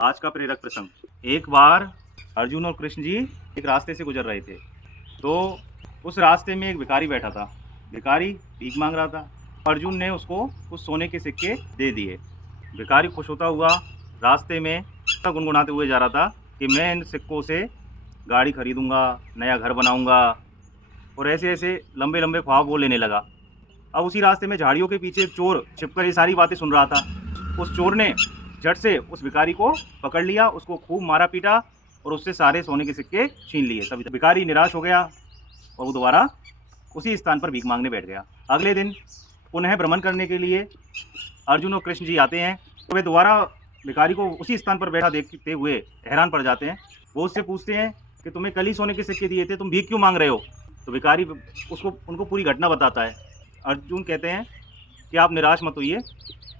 आज का प्रेरक प्रसंग। एक बार अर्जुन और कृष्ण जी एक रास्ते से गुजर रहे थे। तो उस रास्ते में एक भिखारी बैठा था। भिखारी भीख मांग रहा था। अर्जुन ने उसको कुछ सोने के सिक्के दे दिए। भिखारी खुश होता हुआ रास्ते में गुनगुनाते हुए जा रहा था कि मैं इन सिक्कों से गाड़ी खरीदूंगा, नया घर बनाऊंगा, और ऐसे ऐसे लंबे लंबे ख्वाब वो लेने लगा। अब उसी रास्ते में झाड़ियों के पीछे एक चोर छिपकर ये सारी बातें सुन रहा था। उस चोर ने झट से उस भिखारी को पकड़ लिया, उसको खूब मारा पीटा और उससे सारे सोने के सिक्के छीन लिए। तभी भिखारी निराश हो गया और वो दोबारा उसी स्थान पर भीख मांगने बैठ गया। अगले दिन पुनः भ्रमण करने के लिए अर्जुन और कृष्ण जी आते हैं। तो वे दोबारा भिखारी को उसी स्थान पर बैठा देखते हुए हैरान पड़ जाते हैं। वो उससे पूछते हैं कि तुम्हें कल ही सोने के सिक्के दिए थे, तुम भीख क्यों मांग रहे हो? तो भिखारी उनको पूरी घटना बताता है। अर्जुन कहते हैं कि आप निराश मत होइए,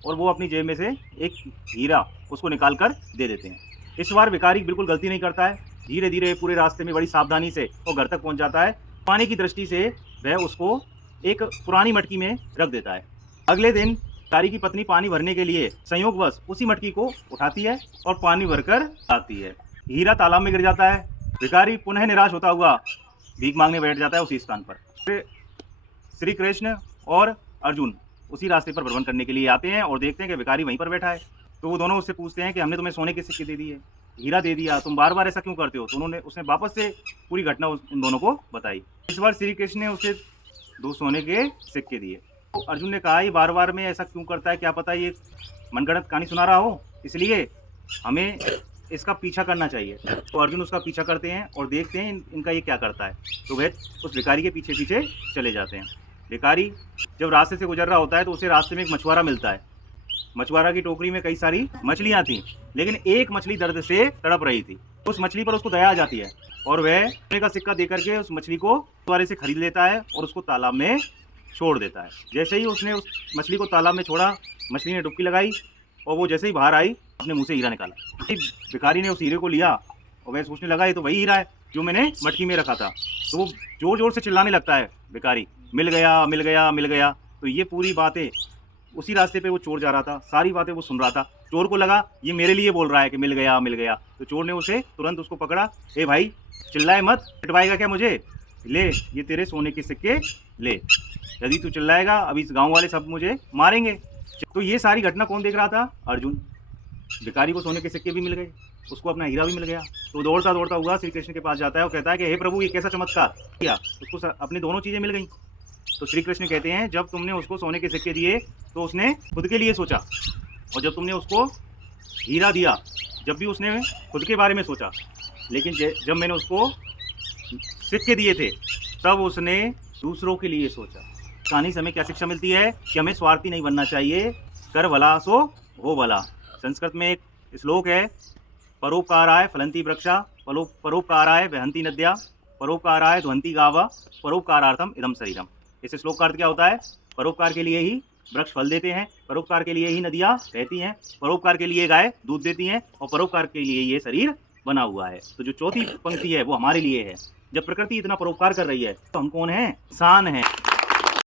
और वो अपनी जेब में से एक हीरा उसको निकाल कर दे देते हैं। इस बार भिखारी बिल्कुल गलती नहीं करता है। धीरे धीरे पूरे रास्ते में बड़ी सावधानी से वो घर तक पहुंच जाता है। पानी की दृष्टि से वह उसको एक पुरानी मटकी में रख देता है। अगले दिन भिखारी की पत्नी पानी भरने के लिए संयोगवश उसी मटकी को उठाती है और पानी भरकर आती है। हीरा तालाब में गिर जाता है। भिखारी पुनः निराश होता हुआ भीख मांगने बैठ जाता है उसी स्थान पर। फिर श्री कृष्ण और अर्जुन उसी रास्ते पर भ्रमण करने के लिए आते हैं और देखते हैं कि भिखारी वहीं पर बैठा है। तो वो दोनों उससे पूछते हैं कि हमने तुम्हें सोने के सिक्के दे दिए, हीरा दे दिया, तुम बार बार ऐसा क्यों करते हो? तो उसने वापस से पूरी घटना उन दोनों को बताई। इस बार श्री कृष्ण ने उसे 2 सोने के सिक्के दिए। तो अर्जुन ने कहा, ये बार बार में ऐसा क्यों करता है? क्या पता ये मनगढ़ंत कहानी सुना रहा हो, इसलिए हमें इसका पीछा करना चाहिए। तो अर्जुन उसका पीछा करते हैं और देखते हैं इनका ये क्या करता है। तो वह उस भिखारी के पीछे पीछे चले जाते हैं। भिखारी जब रास्ते से गुजर रहा होता है तो उसे रास्ते में एक मछुआरा मिलता है। मछुआरा की टोकरी में कई सारी मछलियां थी, लेकिन एक मछली दर्द से तड़प रही थी। उस मछली पर उसको दया आ जाती है और वह सोने का सिक्का देकर के उस मछली को मछुआरे से खरीद लेता है और उसको तालाब में छोड़ देता है। जैसे ही उसने उस मछली को तालाब में छोड़ा, मछली ने डुबकी लगाई और वो जैसे ही बाहर आई अपने मुंह से हीरा निकाला। भिखारी ने उस हीरे को लिया और वह सोचने लगा, ये तो वही हीरा है जो मैंने मटकी में रखा था। तो वो जोर जोर से चिल्लाने लगता है भिखारी, मिल गया मिल गया मिल गया। तो ये पूरी बातें उसी रास्ते पे वो चोर जा रहा था, सारी बातें वो सुन रहा था। चोर को लगा ये मेरे लिए बोल रहा है कि मिल गया मिल गया। तो चोर ने उसे तुरंत उसको पकड़ा, ए भाई चिल्लाए मत, पिटवाएगा क्या मुझे? ले ये तेरे सोने के सिक्के ले, यदि तू चिल्लाएगा अभी इस गाँव वाले सब मुझे मारेंगे। तो ये सारी घटना कौन देख रहा था? अर्जुन। भिखारी को सोने के सिक्के भी मिल गए, उसको अपना हीरा भी मिल गया। तो दौड़ता दौड़ता हुआ श्री कृष्ण के पास जाता है और कहता है कि हे प्रभु, ये कैसा चमत्कार किया, उसको अपनी दोनों चीज़ें मिल गई। तो श्री कृष्ण कहते हैं, जब तुमने उसको सोने के सिक्के दिए तो उसने खुद के लिए सोचा, और जब तुमने उसको हीरा दिया जब भी उसने खुद के बारे में सोचा, लेकिन जब मैंने उसको सिक्के दिए थे तब उसने दूसरों के लिए सोचा। कहानी से हमें क्या शिक्षा मिलती है कि हमें स्वार्थी नहीं बनना चाहिए, कर भला सो हो भला। संस्कृत में एक श्लोक है, परोपकाराय फलंती वृक्षा, परोपकाराय वहंती नद्या, परोपकाराय ध्वंती गावा, परोपकारार्थम इदम शरीरम। इस श्लोक का अर्थ क्या होता है? परोपकार के लिए ही वृक्ष फल देते हैं, परोपकार के लिए ही नदियाँ बहती हैं, परोपकार के लिए गाय दूध देती हैं, और परोपकार के लिए ये शरीर बना हुआ है। तो जो चौथी पंक्ति है वो हमारे लिए है। जब प्रकृति इतना परोपकार कर रही है तो हम कौन हैं? इंसान हैं।